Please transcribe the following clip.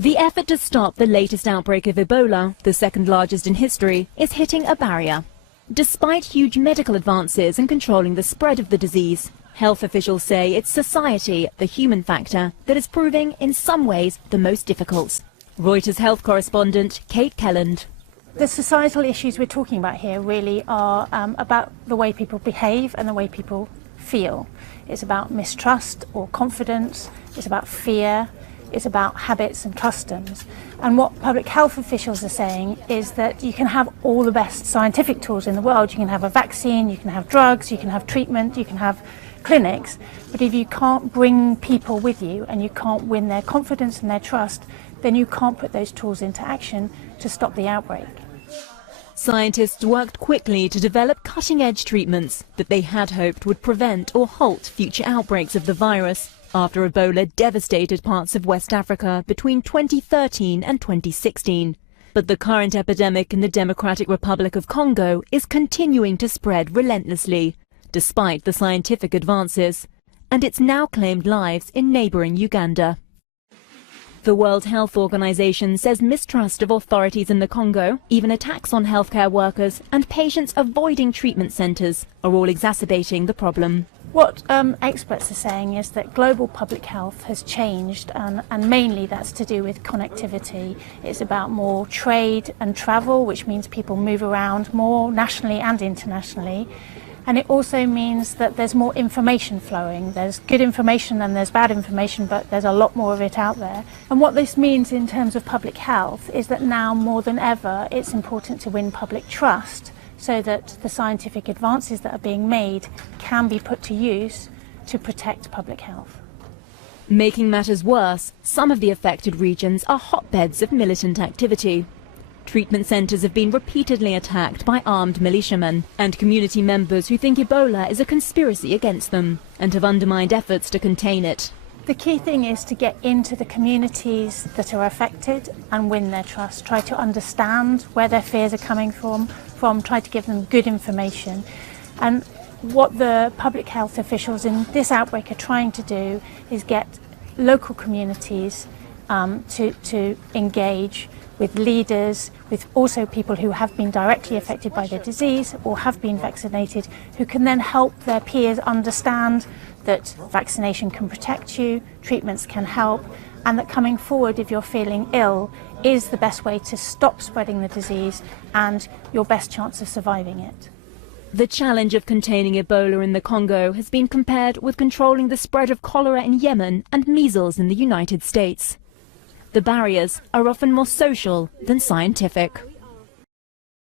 The effort to stop the latest outbreak of Ebola, the second largest in history, is hitting a barrier. Despite huge medical advances in controlling the spread of the disease, health officials say it's society, the human factor, that is proving in some ways the most difficult. Reuters health correspondent Kate Kelland. The societal issues we're talking about here really are about the way people behave and the way people feel. It's about mistrust or confidence, it's about fear, it's about habits and customs. And what public health officials are saying is that you can have all the best scientific tools in the world. You can have a vaccine, you can have drugs, you can have treatment, you can have clinics, but if you can't bring people with you and you can't win their confidence and their trust, then you can't put those tools into action to stop the outbreak. Scientists worked quickly to develop cutting-edge treatments that they had hoped would prevent or halt future outbreaks of the virus after Ebola devastated parts of West Africa between 2013 and 2016. But the current epidemic in the Democratic Republic of Congo is continuing to spread relentlessly, despite the scientific advances, and it's now claimed lives in neighbouring Uganda. The World Health Organization says mistrust of authorities in the Congo, even attacks on healthcare workers and patients avoiding treatment centres are all exacerbating the problem. What experts are saying is that global public health has changed, and mainly that's to do with connectivity. It's about more trade and travel, which means people move around more nationally and internationally. And it also means that there's more information flowing. There's good information and there's bad information, but there's a lot more of it out there. And what this means in terms of public health is that now more than ever, it's important to win public trust so that the scientific advances that are being made can be put to use to protect public health. Making matters worse, some of the affected regions are hotbeds of militant activity. Treatment centres have been repeatedly attacked by armed militiamen and community members who think Ebola is a conspiracy against them and have undermined efforts to contain it. The key thing is to get into the communities that are affected and win their trust. Try to understand where their fears are coming from, try to give them good information. And what the public health officials in this outbreak are trying to do is get local communities to engage with leaders, with also people who have been directly affected by the disease or have been vaccinated, who can then help their peers understand that vaccination can protect you, treatments can help, and that coming forward if you're feeling ill is the best way to stop spreading the disease and your best chance of surviving it. The challenge of containing Ebola in the Congo has been compared with controlling the spread of cholera in Yemen and measles in the United States. The barriers are often more social than scientific.